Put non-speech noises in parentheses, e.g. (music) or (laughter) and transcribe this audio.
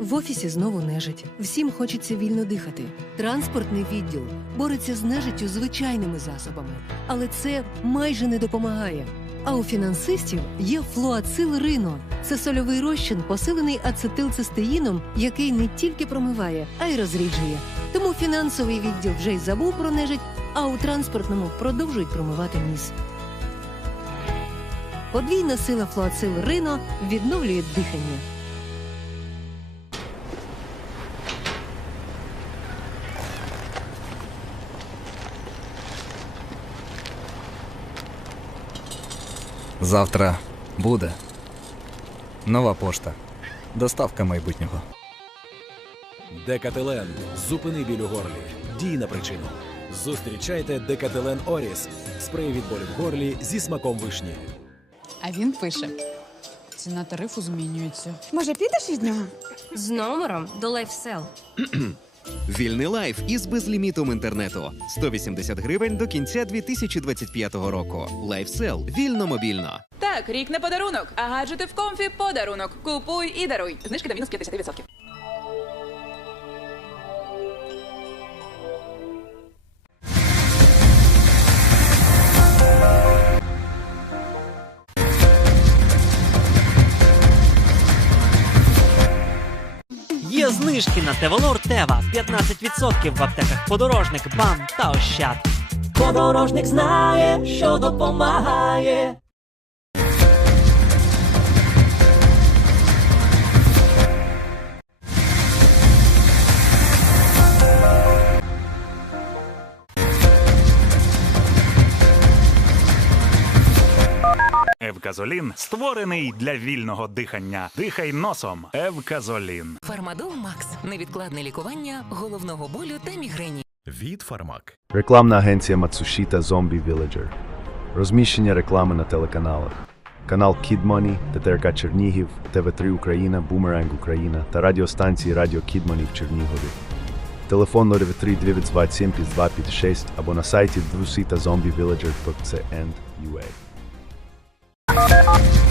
В офісі знову нежить. Всім хочеться вільно дихати. Транспортний відділ бореться з нежиттю звичайними засобами, але це майже не допомагає. А у фінансистів є флуацил Рино. Це сольовий розчин, посилений ацетилцистеїном, який не тільки промиває, а й розріджує. Тому фінансовий відділ вже й забув про нежить, а у транспортному продовжують промивати ніс. Подвійна сила флуацил Рино відновлює дихання. Завтра буде. Нова пошта. Доставка майбутнього. Декателен. Зупини біль у горлі. Дій на причину. Зустрічайте Декателен Оріс. Спрей від болю в горлі зі смаком вишні. А він пише: ціна тарифу змінюється. Може, підеш від нього? З номером до LifeSell. (clears throat) Вільний лайф із безлімітом інтернету 180 гривень до кінця 2025 року. Лайфсел вільно мобільно. Так, рік не подарунок, а гаджети в комфі подарунок. Купуй і даруй. Знижки до мінус 50%. Знижки на Тевалор Тева 15% в аптеках Подорожник, БАМ та Ощад. Подорожник знає, що допомагає. Евказолін створений для вільного дихання. Дихай носом. Евказолін. Фармадол Макс. Невідкладне лікування головного болю та мігрені. Від Фармак. Рекламна агенція Matsushita Zombie Villager. Розміщення реклами на телеканалах. Канал Kid Money, ТТРК Чернігів, ТВ3 Україна, Бумеранг Україна та радіостанції Радіо Kid Money в Чернігові. Телефон 03 927 5256 або на сайті 2 Zombievillager.cn.ua. Thank you.